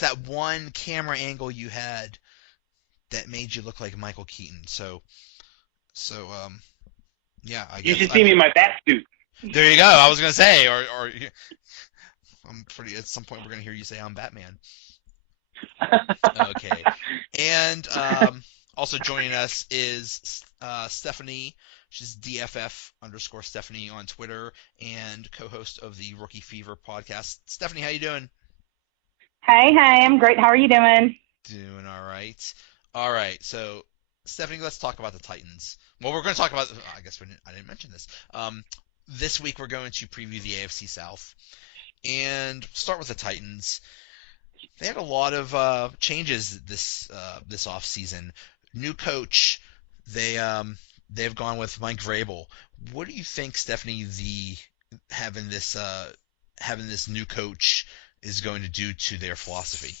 that one camera angle you had that made you look like Michael Keaton. Yeah, I You guess should see me in my bat suit. there you go. I was gonna say, or I'm pretty. At some point, we're gonna hear you say I'm Batman. Okay, and also joining us is Stephanie. She's DFF_Stephanie on Twitter and co-host of the Rookie Fever podcast. Stephanie, how you doing? Hey, I'm great. How are you doing? Doing all right. All right. So, Stephanie, let's talk about the Titans. Well, we're going to talk about. I guess I didn't mention this. This week we're going to preview the AFC South and start with the Titans. They had a lot of changes this off season. New coach. They've gone with Mike Vrabel. What do you think, Stephanie? Having this new coach is going to do to their philosophy?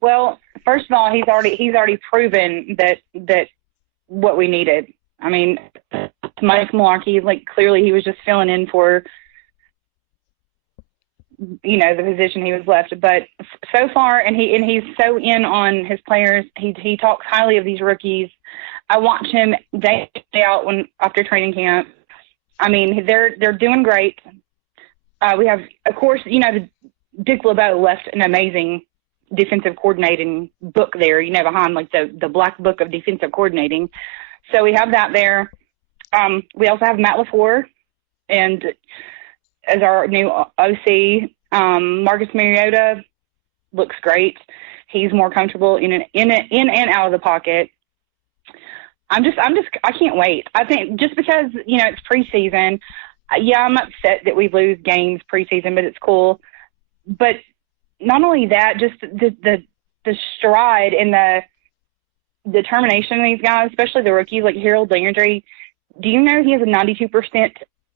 Well, first of all, he's already proven that what we needed. I mean, Mike Mularkey, like, clearly he was just filling in for, the position he was left. But so far, and he's so in on his players. He talks highly of these rookies. I watch him day in, day out after training camp. I mean, they're doing great. We have, of course, Dick LeBeau left an amazing defensive coordinating book there, behind like the black book of defensive coordinating. So we have that there. We also have Matt LaFleur and as our new OC. Marcus Mariota looks great. He's more comfortable in and out of the pocket. I can't wait. I think just because, it's preseason, yeah, I'm upset that we lose games preseason, but it's cool. But not only that, just the stride and the determination of these guys, especially the rookies like Harold Landry. Do you know he has a 92%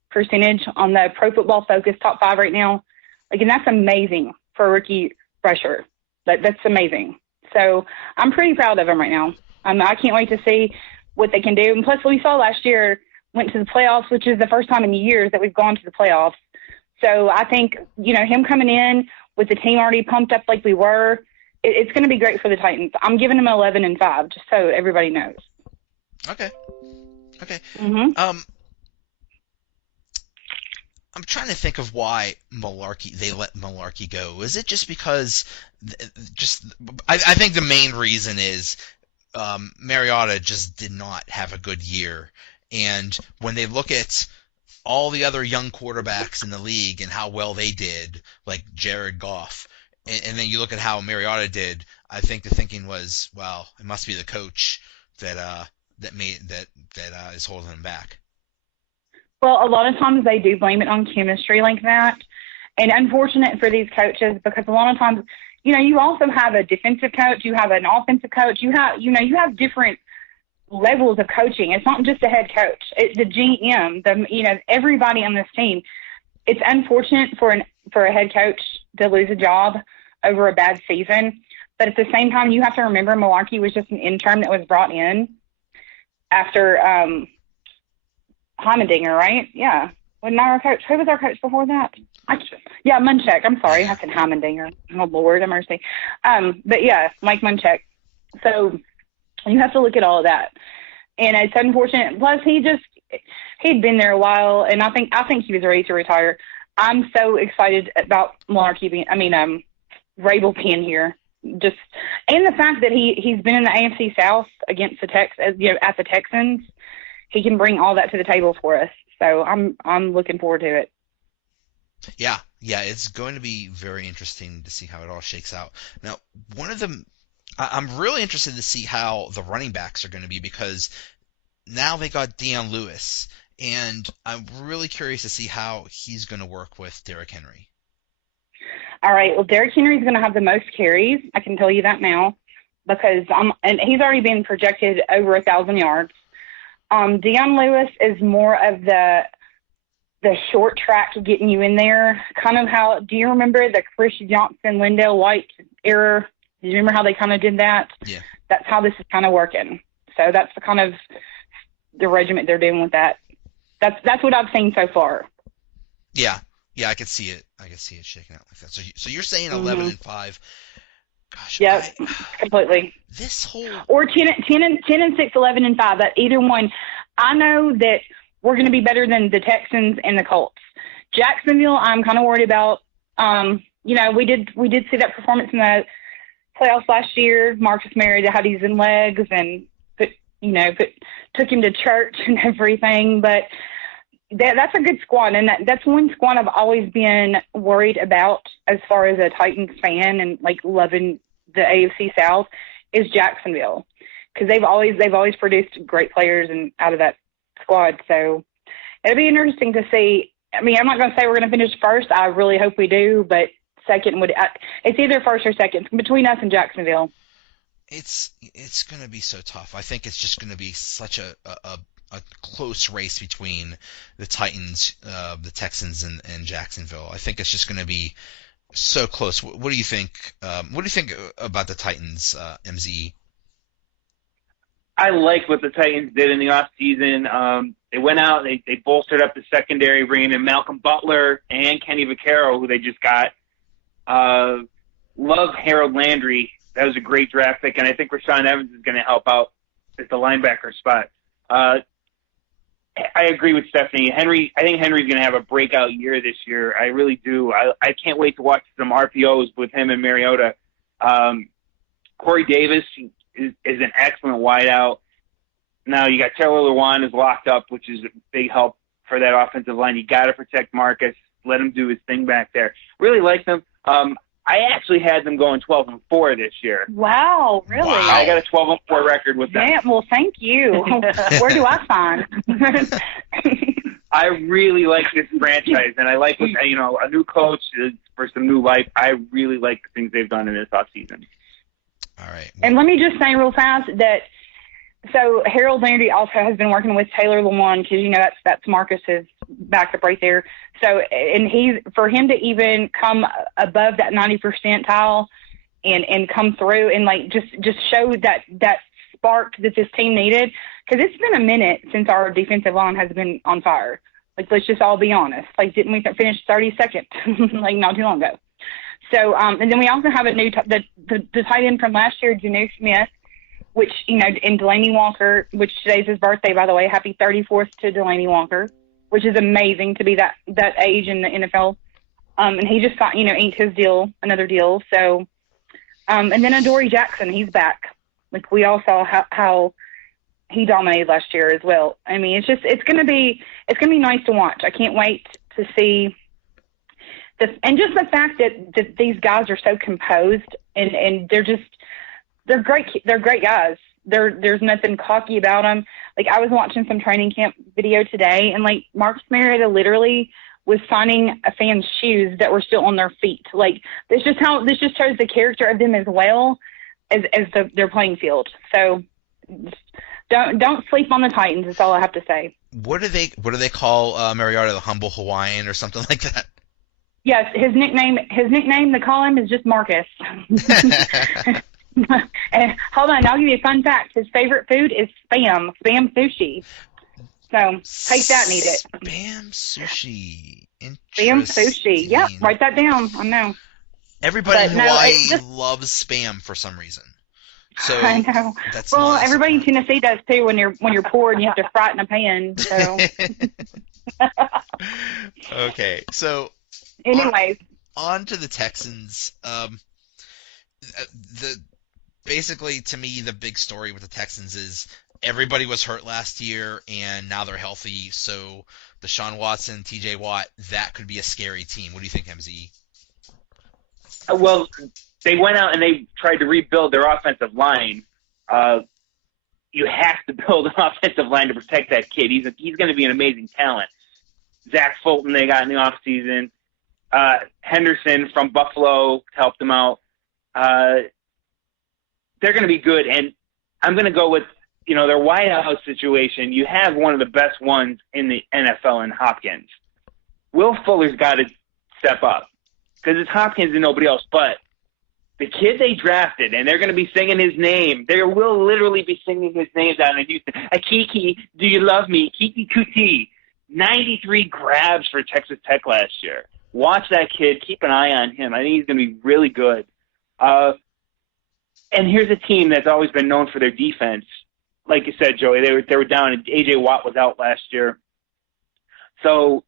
percentage on the Pro Football Focus top 5 right now? Like, and that's amazing for a rookie rusher. That's amazing. So I'm pretty proud of him right now. I can't wait to see what they can do. And plus, we saw last year, went to the playoffs, which is the first time in years that we've gone to the playoffs. So I think, him coming in with the team already pumped up like we were, it's going to be great for the Titans. I'm giving them 11-5, just so everybody knows. Okay. Mm-hmm. I'm trying to think of why they let Mularkey go. Is it just because I think the main reason is Mariota just did not have a good year. And when they look at all the other young quarterbacks in the league and how well they did, like Jared Goff, and then you look at how Mariota did, I think the thinking was, well, it must be the coach that is holding him back. Well, a lot of times they do blame it on chemistry like that. And unfortunate for these coaches because a lot of times, you also have a defensive coach, you have an offensive coach, you have different levels of coaching. It's not just a head coach. It's the GM, everybody on this team. It's unfortunate for a head coach to lose a job over a bad season. But at the same time, you have to remember Mularkey was just an intern that was brought in after Heimendinger, right? Yeah. Wasn't our coach? Who was our coach before that? Munchak. I'm sorry. I said Heimendinger. Oh, Lord have mercy. But yeah, Mike Munchak. So you have to look at all of that. And it's unfortunate. Plus, he'd been there a while, and I think he was ready to retire. I'm so excited about Mularkey Vrabel being here. And the fact that he's been in the AFC South against the at the Texans, he can bring all that to the table for us. So I'm looking forward to it. Yeah, it's going to be very interesting to see how it all shakes out. Now, I'm really interested to see how the running backs are going to be because now they got Deion Lewis, and I'm really curious to see how he's going to work with Derrick Henry. All right, well, Derrick Henry's going to have the most carries. I can tell you that now because and he's already been projected over 1,000 yards. Deion Lewis is more of the short track getting you in there, kind of how, do you remember the Chris Johnson, Lindell White era? Do you remember how they kind of did that? Yeah. That's how this is kind of working. So that's the kind of the regiment they're doing with that. That's what I've seen so far. Yeah. Yeah, I could see it. I could see it shaking out like that. So you're saying 11 Mm-hmm. and 5. Gosh, Yep, completely. this whole Or 10 and 6, 11 and 5. That either one. I know that we're going to be better than the Texans and the Colts. Jacksonville, I'm kind of worried about. We did see that performance in the playoffs last year. Marcus Mariota had his in legs and took him to church and everything. But that's a good squad, and that's one squad I've always been worried about as far as a Titans fan and like loving the AFC South is Jacksonville, because they've always produced great players and out of that squad. So it'll be interesting to see. I mean, I'm not going to say we're going to finish first. I really hope we do, but second it's either first or second between us and Jacksonville. it's going to be so tough. I think it's just going to be such a close race between the Titans, the Texans, and Jacksonville. I think it's just going to be so close. What do you think? What do you think about the Titans, MZ? I like what the Titans did in the offseason. They went out, they bolstered up the secondary, bringing in Malcolm Butler and Kenny Vaccaro, who they just got. Love Harold Landry. That was a great draft pick, and I think Rashaan Evans is going to help out at the linebacker spot. I agree with Stephanie. I think Henry's going to have a breakout year this year. I really do. I can't wait to watch some RPOs with him and Mariota. Corey Davis is an excellent wideout. Now you got Taylor Lewan is locked up, which is a big help for that offensive line. You got to protect Marcus. Let him do his thing back there. Really like them. I actually had them going 12-4 this year. Wow, really? Wow. I got a 12-4 record with them. Yeah, well, thank you. Where do I sign? I really like this franchise, and I like a new coach for some new life. I really like the things they've done in this offseason. All right. And let me just say real fast that so Harold Landry also has been working with Taylor Lewan, because that's Marcus's backup right there. So, and for him to even come above that 90 percentile and come through and like just show that spark that this team needed, because it's been a minute since our defensive line has been on fire. Like, let's just all be honest. Like, didn't we finish 32nd like not too long ago? So, and then we also have a new the tight end from last year, Janu Smith, which, and Delaney Walker, which today's his birthday, by the way. Happy 34th to Delaney Walker, which is amazing to be that age in the NFL. And he just got, inked his another deal. So, and then Adoree Jackson, he's back. Like, we all saw how he dominated last year as well. I mean, it's going to be nice to watch. I can't wait to see this. And just the fact that these guys are so composed and they're great. They're great guys. There's nothing cocky about them. Like, I was watching some training camp video today, and like Marcus Mariota literally was signing a fan's shoes that were still on their feet. Like, this just shows the character of them as well as their playing field. So don't sleep on the Titans. That's all I have to say. What do they call Mariota, the humble Hawaiian or something like that? Yes, his nickname they call him is just Marcus. And hold on, I'll give you a fun fact. His favorite food is spam sushi. So take that and eat it. Spam sushi. Spam sushi. Yep, write that down. I know. Everybody in Hawaii loves spam for some reason. So I know. Well, everybody in Tennessee does too. When you're poor and you have to fry it in a pan. So. Okay, so. Anyways, on to the Texans. Basically, to me, the big story with the Texans is everybody was hurt last year, and now they're healthy. So Deshaun Watson, T.J. Watt, that could be a scary team. What do you think, MZ? Well, they went out and they tried to rebuild their offensive line. You have to build an offensive line to protect that kid. He's going to be an amazing talent. Zach Fulton they got in the offseason. Henderson from Buffalo helped them out. They're going to be good, and I'm going to go with, their wideout situation. You have one of the best ones in the NFL in Hopkins. Will Fuller's got to step up because it's Hopkins and nobody else. But the kid they drafted, and they're going to be singing his name. They will literally be singing his name down in Houston. Kiki, do you love me? Kiki Kuti. 93 grabs for Texas Tech last year. Watch that kid. Keep an eye on him. I think he's going to be really good. And here's a team that's always been known for their defense. Like you said, Joey, they were down, and A.J. Watt was out last year. So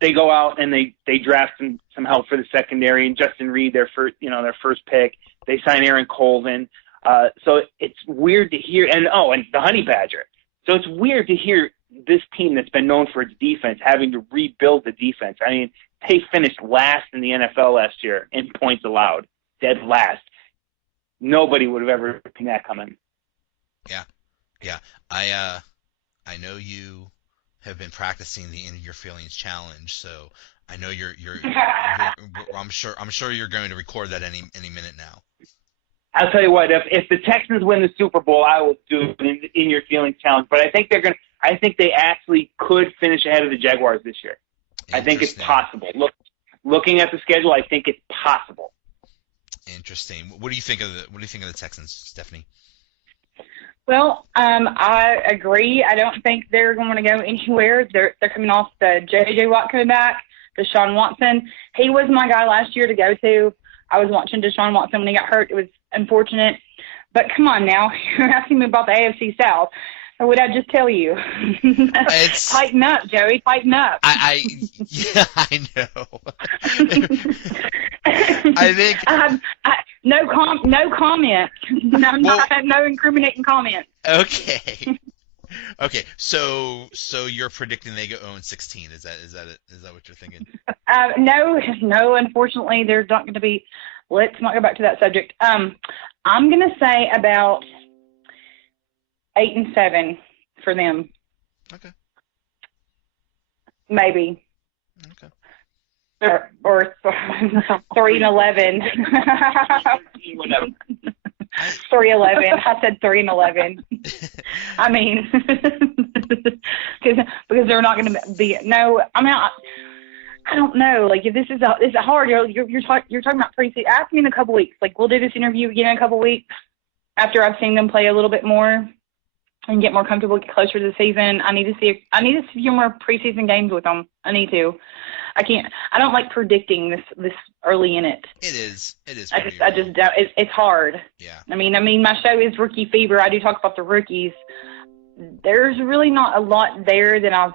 they go out and they draft some help for the secondary, and Justin Reed, their first pick. They sign Aaron Colvin. So it's weird to hear, and the Honey Badger. So it's weird to hear this team that's been known for its defense having to rebuild the defense. I mean, they finished last in the NFL last year in points allowed, dead last. Nobody would have ever seen that coming. Yeah. I know you have been practicing the In Your Feelings challenge, so I know you're I'm sure you're going to record that any minute now. I'll tell you what, if the Texans win the Super Bowl, I will do an In Your Feelings challenge. But I think they actually could finish ahead of the Jaguars this year. I think it's possible. Looking at the schedule, I think it's possible. Interesting. What do you think of the Texans, Stephanie? Well, I agree. I don't think they're going to go anywhere. They're coming off the J.J. Watt coming back, Deshaun Watson. He was my guy last year to go to. I was watching Deshaun Watson when he got hurt. It was unfortunate. But come on now. You're asking me about the AFC South. Or would I just tell you? Tighten up, Joey. Tighten up. I know. I think no comment. No incriminating comment. Okay. Okay. So you're predicting they go 0-16? Is that what you're thinking? No. Unfortunately, there's not going to be. Let's not go back to that subject. I'm going to say about 8-7 for them. Okay. Maybe. Okay. Or 3-11. 3-11. I said 3-11. I mean, because they're not going to be. No, I mean, I don't know. Like, if this is hard. You're talking about preseason. Ask me in a couple weeks. Like, we'll do this interview again in a couple weeks after I've seen them play a little bit more and get more comfortable, get closer to the season. I need to see a few more preseason games with them. I need to. I don't like predicting this early in it. It is. It's hard. Yeah. I mean, my show is Rookie Fever. I do talk about the rookies. There's really not a lot there that I'm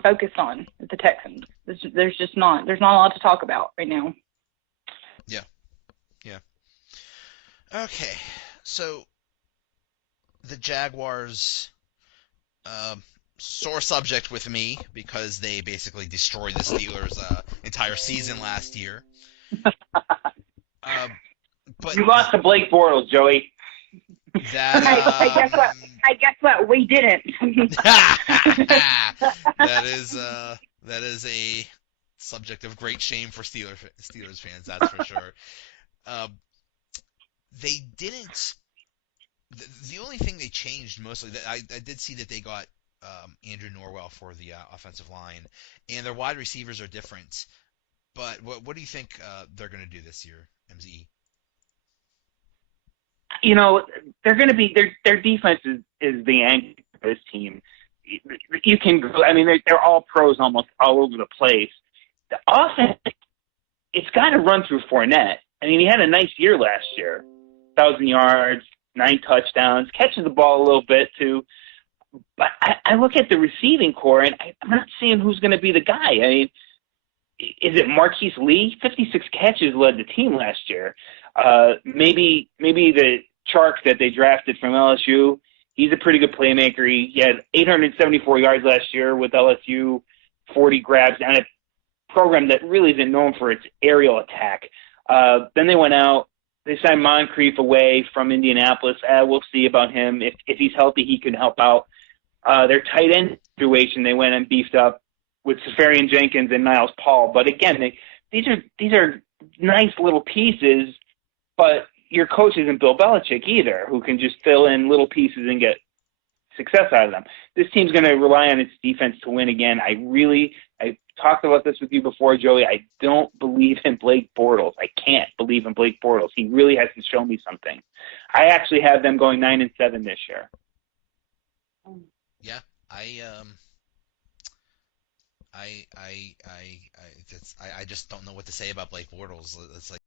focused on with the Texans. There's not a lot to talk about right now. Yeah. Okay. So the Jaguars, sore subject with me because they basically destroyed the Steelers' entire season last year. But you lost to Blake Bortles, Joey. Hey, guess what? We didn't. That is a subject of great shame for Steelers fans. That's for sure. They didn't. The only thing they changed mostly, I did see that they got Andrew Norwell for the offensive line, and their wide receivers are different. But what do you think they're going to do this year, MZE? You know, they're going to be their defense is the anchor of this team. You can, I mean, they're all pros almost all over the place. The offense, it's got to run through Fournette. I mean, he had a nice year last year, 1,000 yards, 9 touchdowns, catches the ball a little bit too. But I look at the receiving core, and I'm not seeing who's going to be the guy. I mean, is it Marquise Lee? 56 catches led the team last year. Maybe the Chark that they drafted from LSU, he's a pretty good playmaker. He had 874 yards last year with LSU, 40 grabs, and a program that really isn't known for its aerial attack. Then they went out. They signed Moncrief away from Indianapolis. We'll see about him. If he's healthy, he can help out. Their tight end situation, they went and beefed up with Safarian Jenkins and Niles Paul. But again, these are nice little pieces, but your coach isn't Bill Belichick either, who can just fill in little pieces and get success out of them. This team's going to rely on its defense to win again. I talked about this with you before, Joey. I don't believe in Blake Bortles. I can't believe in Blake Bortles. He really has to show me something. I actually have them going 9-7 this year. Yeah, I just don't know what to say about Blake Bortles. It's like